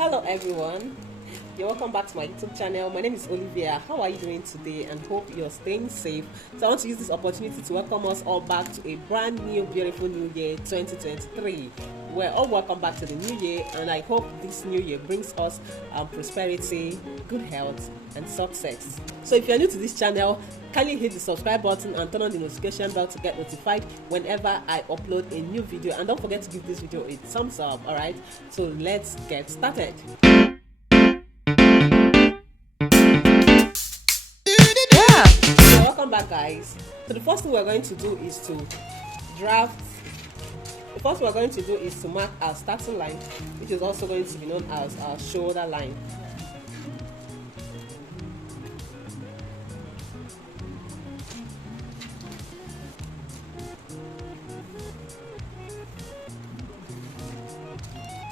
Hello everyone, you're welcome back to my YouTube channel. My name is Olivia. How are you doing today? And hope you're staying safe. So I want to use this opportunity to welcome us all back to a brand new beautiful new year 2023. We're all welcome back to the new year, and I hope this new year brings us prosperity, good health and success. So if you're new to this channel, kindly hit the subscribe button and turn on the notification bell to get notified whenever I upload a new video, and don't forget to give this video a thumbs up. All right, so let's get started. So welcome back, guys. So the first thing we're going to do is to mark our starting line, which is also going to be known as our shoulder line.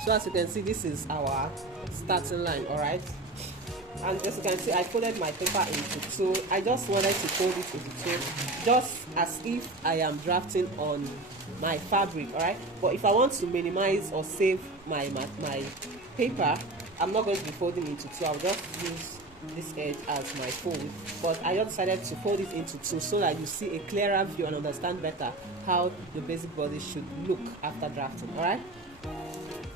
So as you can see, this is our starting line, all right? And as you can see, I folded my paper into two. I just wanted to fold it into two, just as if I am drafting on my fabric, all right? But if I want to minimize or save my paper, I'm not going to be folding into two. I'll just use this edge as my fold. But I just decided to fold it into two so that you see a clearer view and understand better how the basic body should look after drafting, all right?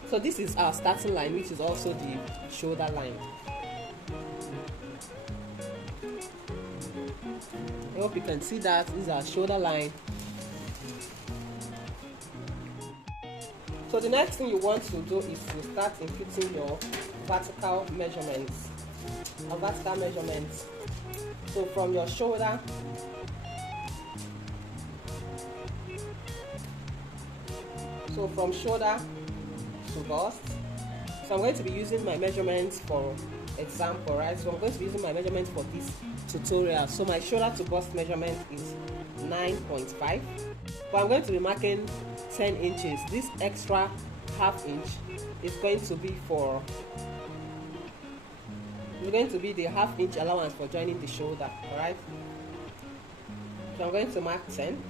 So this is our starting line, which is also the shoulder line. I hope you can see that. This is our shoulder line. So the next thing you want to do is to start imputing your vertical measurements. So from your shoulder to bust. So I'm going to be using my measurements for example, right? So I'm going to be using my measurements for this tutorial. So my shoulder to bust measurement is 9.5, but I'm going to be marking 10 inches. This extra half inch is going to be the half inch allowance for joining the shoulder, all right? So I'm going to mark 10.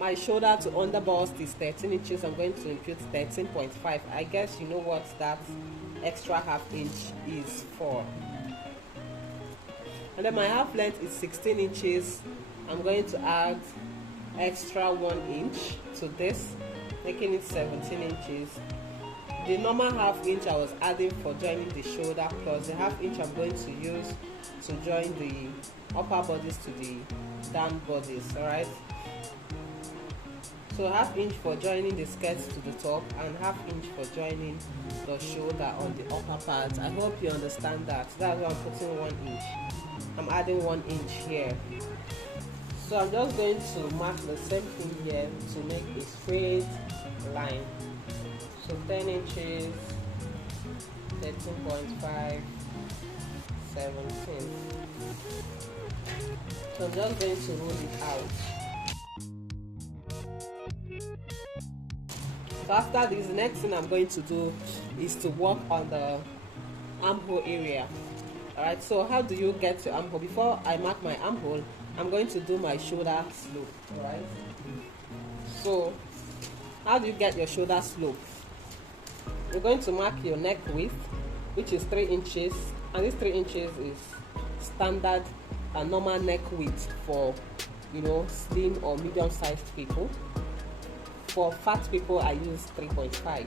My shoulder to under bust is 13 inches. I'm going to impute 13.5. I guess you know what that extra half inch is for. And then my half length is 16 inches. I'm going to add extra 1 inch to this, making it 17 inches. The normal half inch I was adding for joining the shoulder plus the half inch I'm going to use to join the upper bodice to the down bodice, alright? So half inch for joining the skirts to the top and half inch for joining the shoulder on the upper part. I hope you understand that. That's why I'm putting 1 inch. I'm adding 1 inch here. So I'm just going to mark the same thing here to make a straight line. So 10 inches, 13.5, 17. So I'm just going to roll it out. So after this, the next thing I'm going to do is to work on the armhole area. Alright, so how do you get to armhole? Before I mark my armhole, I'm going to do my shoulder slope. Alright, so how do you get your shoulder slope? You're going to mark your neck width, which is 3 inches, and this 3 inches is standard and normal neck width for, you know, slim or medium sized people. For fat people, I use 3.5.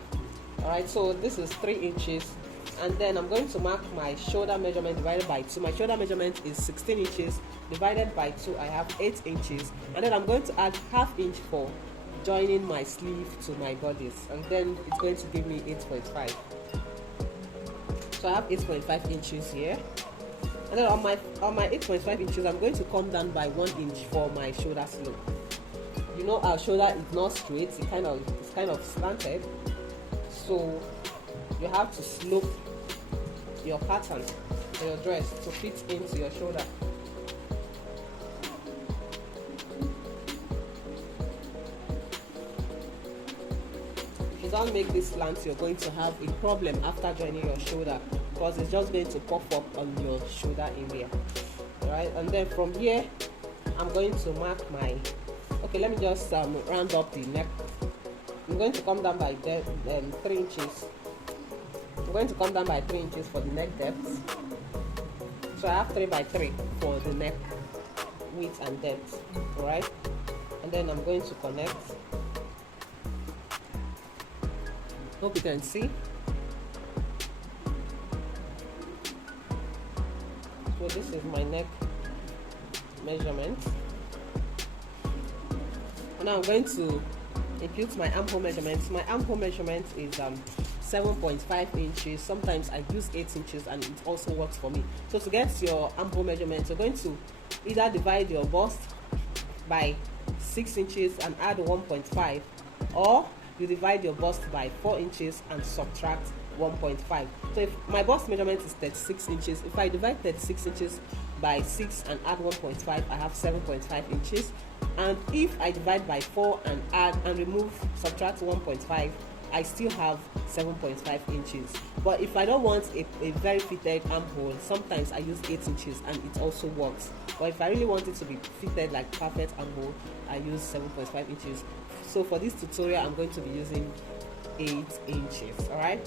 Alright, so this is 3 inches, and then I'm going to mark my shoulder measurement divided by 2. My shoulder measurement is 16 inches divided by 2. I have 8 inches, and then I'm going to add half inch for joining my sleeve to my bodice, and then it's going to give me 8.5. So I have 8.5 inches here, and then on my 8.5 inches, I'm going to come down by 1 inch for my shoulder slope. You know, our shoulder is not straight, it's kind of slanted, so you have to slope your pattern or your dress to fit into your shoulder. If you don't make this slant, you're going to have a problem after joining your shoulder, because it's just going to pop up on your shoulder area. Alright, and then from here I'm going to mark my, okay, let me just round up the neck. I'm going to come down by 3 inches. I'm going to come down by 3 inches for the neck depth. So I have 3 by 3 for the neck width and depth. Alright, and then I'm going to connect. Hope you can see. So this is my neck measurement. And now I'm going to impute my armhole measurements. My armhole measurement is 7.5 inches. Sometimes I use 8 inches and it also works for me. So to get your armhole measurement, you're going to either divide your bust by 6 inches and add 1.5, or you divide your bust by 4 inches and subtract 1.5. So if my bust measurement is 36 inches, if I divide 36 inches by 6 and add 1.5, I have 7.5 inches. And if I divide by 4 and add and remove, subtract 1.5, I still have 7.5 inches. But if I don't want a very fitted armhole, sometimes I use 8 inches and it also works. But if I really want it to be fitted like perfect armhole, I use 7.5 inches. So for this tutorial, I'm going to be using 8 inches. Alright.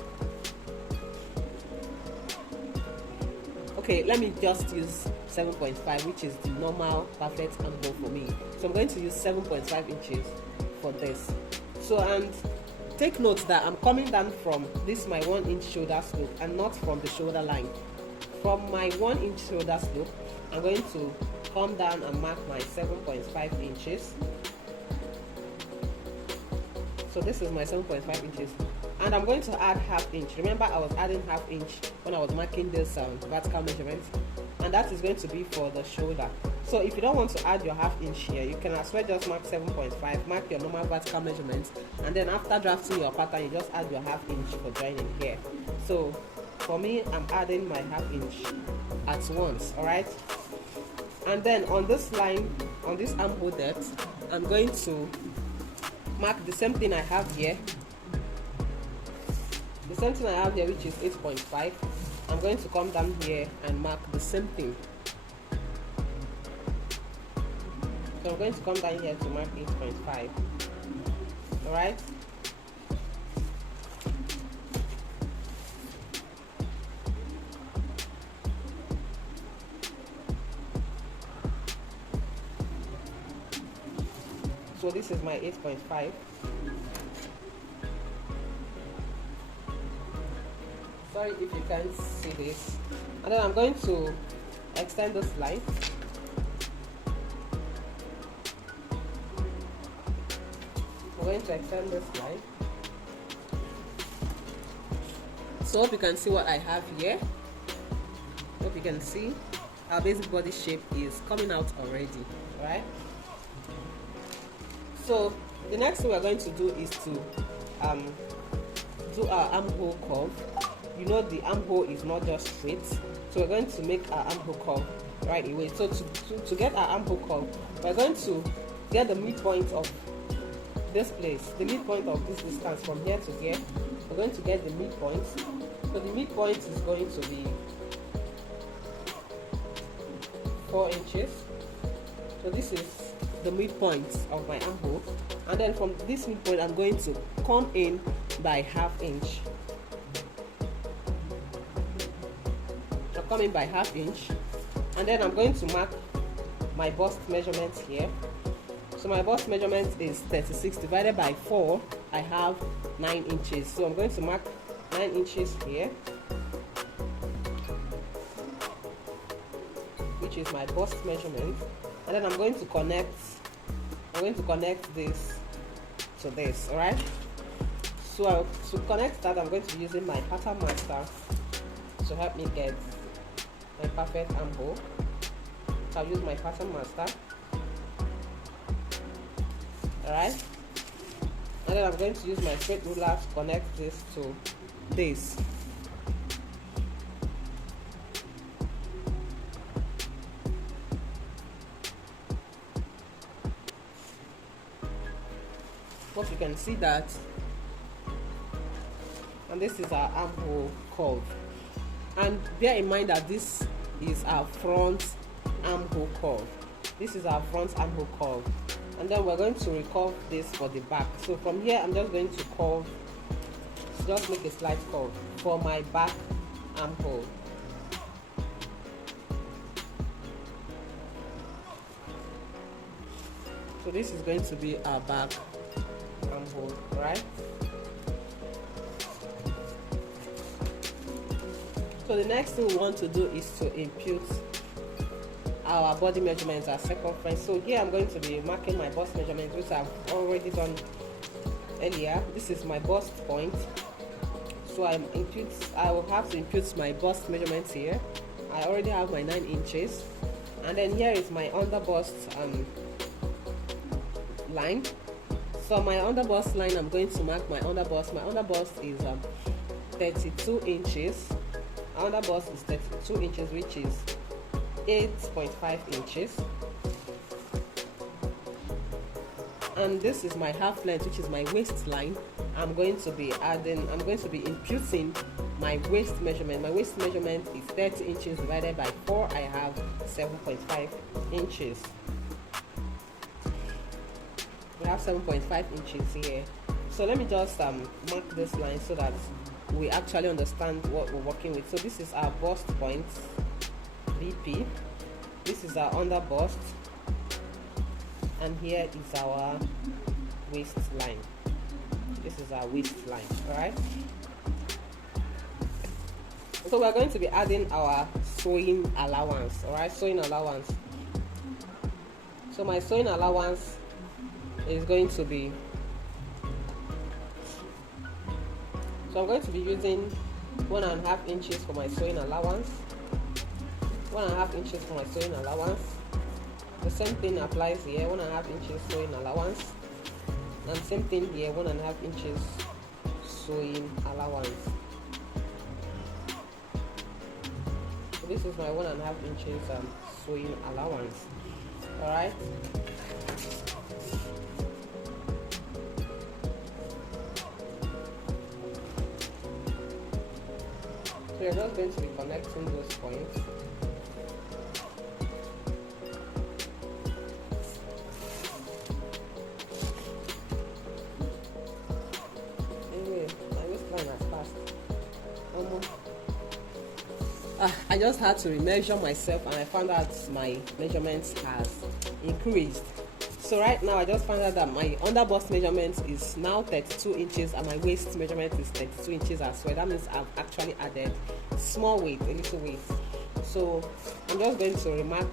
Okay, let me just use 7.5, which is the normal perfect armhole for me. So I'm going to use 7.5 inches for this. So, and take note that I'm coming down from this my 1 inch shoulder slope and not from the shoulder line. From my 1 inch shoulder slope, I'm going to come down and mark my 7.5 inches. So this is my 7.5 inches, and I'm going to add half inch. Remember, I was adding half inch when I was marking this vertical measurement, and that is going to be for the shoulder. So if you don't want to add your half inch here, you can as well just mark 7.5, mark your normal vertical measurements, and then after drafting your pattern, you just add your half inch for joining here. So for me, I'm adding my half inch at once. All right, and then on this line, on this armhole depth, I'm going to mark the same thing I have here. The same thing I have here, which is 8.5. I'm going to come down here and mark the same thing. So I'm going to come down here to mark 8.5. Alright? So this is my 8.5. Sorry if you can't see this. And then I'm going to extend this line. I'm going to extend this line. So hope you can see what I have here. Hope you can see our basic body shape is coming out already. Right? So the next thing we're going to do is to do our armhole curve. You know, the armhole is not just straight, so we're going to make our armhole curve right away. So to get our armhole curve, we're going to get the midpoint of this place, the midpoint of this distance from here to here. We're going to get the midpoint. So the midpoint is going to be 4 inches. So this is the midpoint of my armhole, and then from this midpoint I'm going to come in by half inch. I'll come in by half inch, and then I'm going to mark my bust measurement here. So my bust measurement is 36 divided by 4. I have 9 inches. So I'm going to mark 9 inches here, which is my bust measurement. And then I'm going to connect this to this. All right, so to connect that, I'm going to be using my pattern master to help me get my perfect armhole. So I'll use my pattern master. All right, and then I'm going to use my straight ruler to connect this to this. Hope you can see that. And this is our armhole curve. And bear in mind that this is our front armhole curve. This is our front armhole curve. And then we're going to recurve this for the back. So from here, I'm just going to curve just make a slight curve for my back armhole. So this is going to be our back armhole, right? So the next thing we want to do is to impute our body measurements, our circumference. So here I'm going to be marking my bust measurements, which I've already done earlier. This is my bust point. So I will have to impute my bust measurements here. I already have my 9 inches. And then here is my under bust line. So my under bust line, I'm going to mark my under bust. My under bust is 32 inches. Under bust is 32 inches, which is 8.5 inches. And this is my half length, which is my waistline. I'm going to be imputing my waist measurement. My waist measurement is 30 inches divided by 4. I have 7.5 inches. We have 7.5 inches here. So let me just mark this line so that we actually understand what we're working with. So this is our bust point, BP. This is our under bust, and here is our waistline. This is our waistline. All right. So we're going to be adding our sewing allowance. All right, sewing allowance. So my sewing allowance is going to be. So I'm going to be using 1.5 inches for my sewing allowance. 1.5 inches for my sewing allowance. The same thing applies here. 1.5 inches sewing allowance, and same thing here. 1.5 inches sewing allowance. So this is my 1.5 inches sewing allowance. All right. So you're just going to be connecting those points. Anyway, my waistline has passed. I just had to measure myself, and I found out my measurements has increased. So right now I just found out that my under bust measurement is now 32 inches and my waist measurement is 32 inches as well. That means I've actually added small weight, a little weight. So I'm just going to remark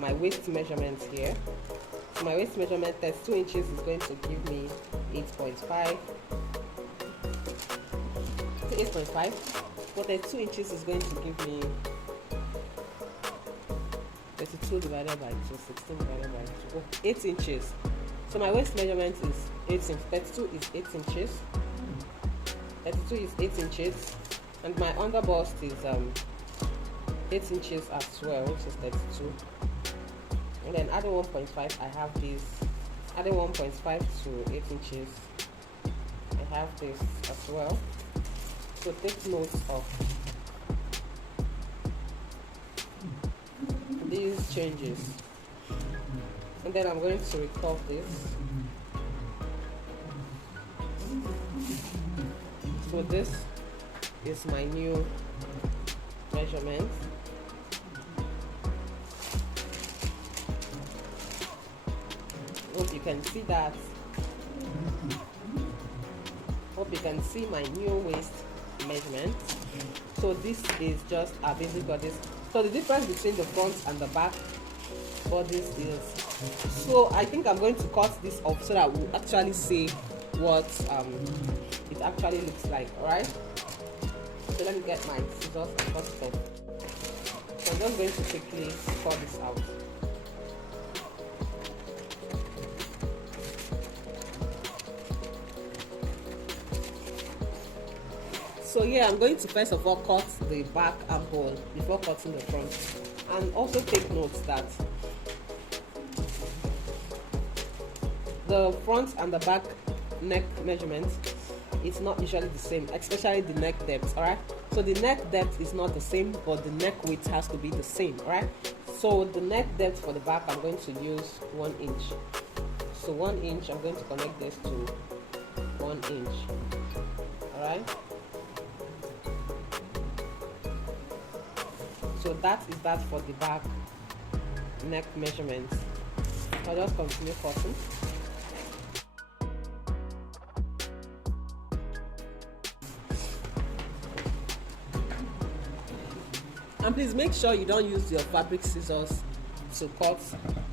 my waist measurement here. So my waist measurement 32 inches is going to give me 8.5. 8.5. But 32 inches is going to give me 32 divided by 2, 16 divided by 2, 8 inches. So my waist measurement is 8 inches. 32 is 8 inches. 32 is 8 inches. And my under bust is 8 inches as well, which is 32. And then adding 1.5, I have this. Adding 1.5 to 8 inches, I have this as well. So take note of these changes, and then I'm going to record this. So this is my new measurement. Hope you can see that. Hope you can see my new waist measurement. So this is just a basic bodice. So the difference between the front and the back bodice is, so I think I'm going to cut this off so that we'll actually see what it actually looks like. Alright, so let me get my scissors and cut it off. So I'm just going to quickly cut this out. So yeah, I'm going to first of all cut the back armhole before cutting the front. And also take note that the front and the back neck measurement is not usually the same, especially the neck depth. Alright, so the neck depth is not the same, but the neck width has to be the same. Alright, so the neck depth for the back, I'm going to use 1 inch. So 1 inch, I'm going to connect this to 1 inch. Alright, So that is that for the back neck measurements. I'll just continue cutting. And please make sure you don't use your fabric scissors to cut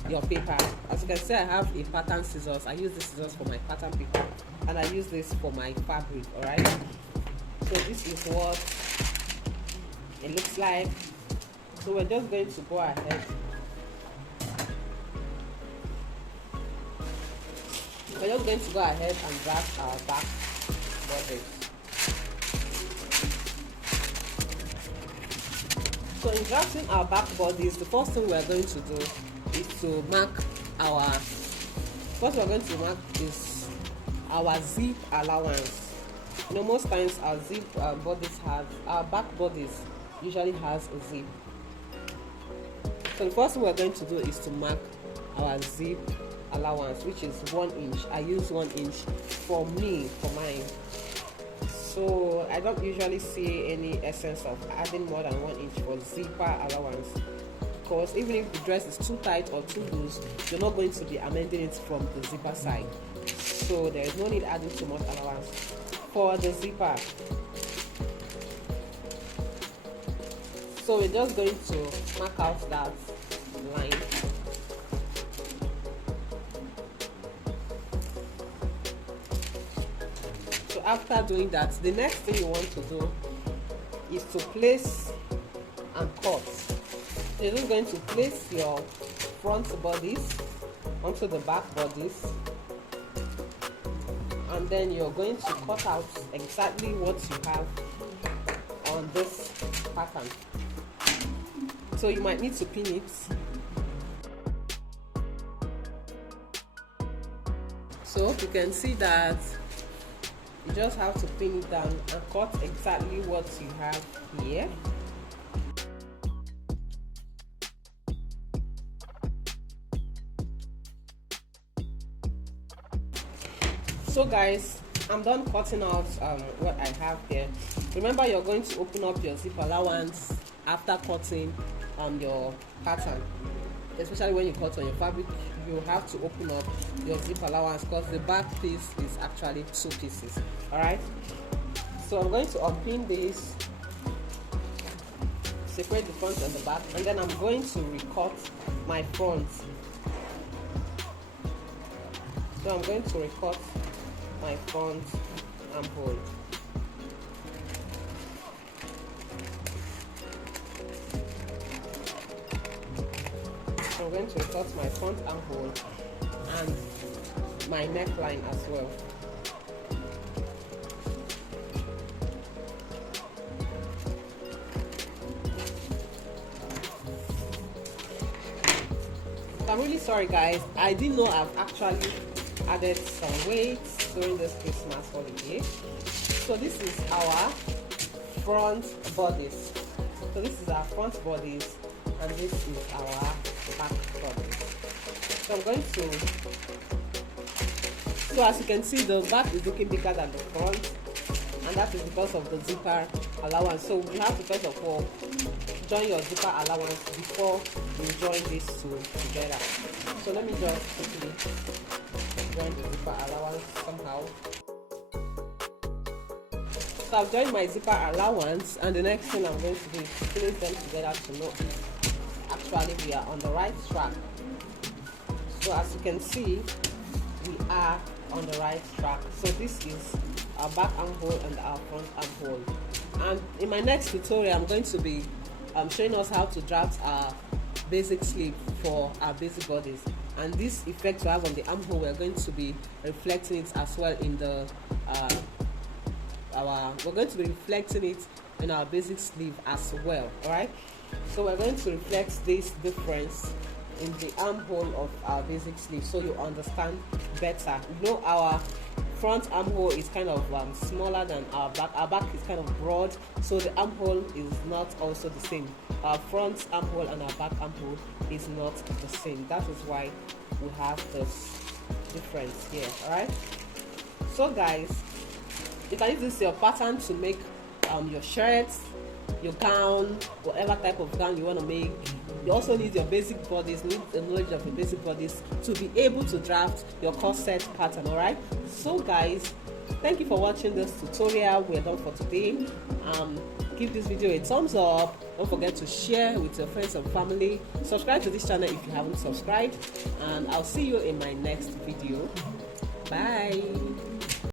your paper. As you can see, I have a pattern scissors. I use the scissors for my pattern paper, and I use this for my fabric. All right, so this is what it looks like. So we're just going to go ahead. We're just going to go ahead and draft our back bodice. So in drafting our back bodice, the first thing we're going to do is to mark our, what we're going to mark is our zip allowance. You know, most times our zip bodice has, our back bodice usually has a zip. So the first thing we're going to do is to mark our zip allowance, which is 1 inch. I use 1 inch for me, for mine. So I don't usually see any essence of adding more than 1 inch for zipper allowance, because even if the dress is too tight or too loose, you're not going to be amending it from the zipper side. So there is no need adding too much allowance for the zipper. So we're just going to mark out that line. So after doing that, the next thing you want to do is to place and cut. So you're just going to place your front bodice onto the back bodice, and then you're going to cut out exactly what you have on this pattern. So you might need to pin it. So you can see that you just have to pin it down and cut exactly what you have here. So guys, I'm done cutting out what I have here. Remember, you're going to open up your zip allowance after cutting your pattern. Especially when you cut on your fabric, you have to open up your zip allowance, because the back piece is actually 2 pieces. All right, so I'm going to unpin this, separate the front and the back, and then I'm going to recut my front. So I'm going to recut my front armhole. I'm going to cut my front armhole and my neckline as well. I'm really sorry guys, I didn't know I've actually added some weight during this Christmas holiday. So this is our front bodice. So this is our front bodice, and this is our back bodice. So I'm going to, so as you can see, the back is looking bigger than the front, and that is because of the zipper allowance. So you have to first of all join your zipper allowance before you join these two together. So let me just quickly join the zipper allowance somehow. So I've joined my zipper allowance, and the next thing I'm going to do is place them together to know if actually we are on the right track. So as you can see, we are on the right track. So this is our back armhole and our front armhole. And in my next tutorial, I'm going to be showing us how to draft our basic sleeve for our basic bodies. And this effect we have on the armhole, we're going to be reflecting it as well in the we're going to be reflecting it in our basic sleeve as well. All right, so we're going to reflect this difference in the armhole of our basic sleeve, so you understand better. You know, our front armhole is kind of smaller than our back. Our back is kind of broad, so the armhole is not also the same. Our front armhole and our back armhole is not the same. That is why we have this difference here. All right, so guys, you can use this your pattern to make your shirts, your gown, whatever type of gown you want to make. You also need your basic bodice, need the knowledge of your basic bodice to be able to draft your corset pattern. All right, so guys, thank you for watching this tutorial. We're done for today. Give this video a thumbs up. Don't forget to share with your friends and family. Subscribe to this channel if you haven't subscribed, and I'll see you in my next video. Bye.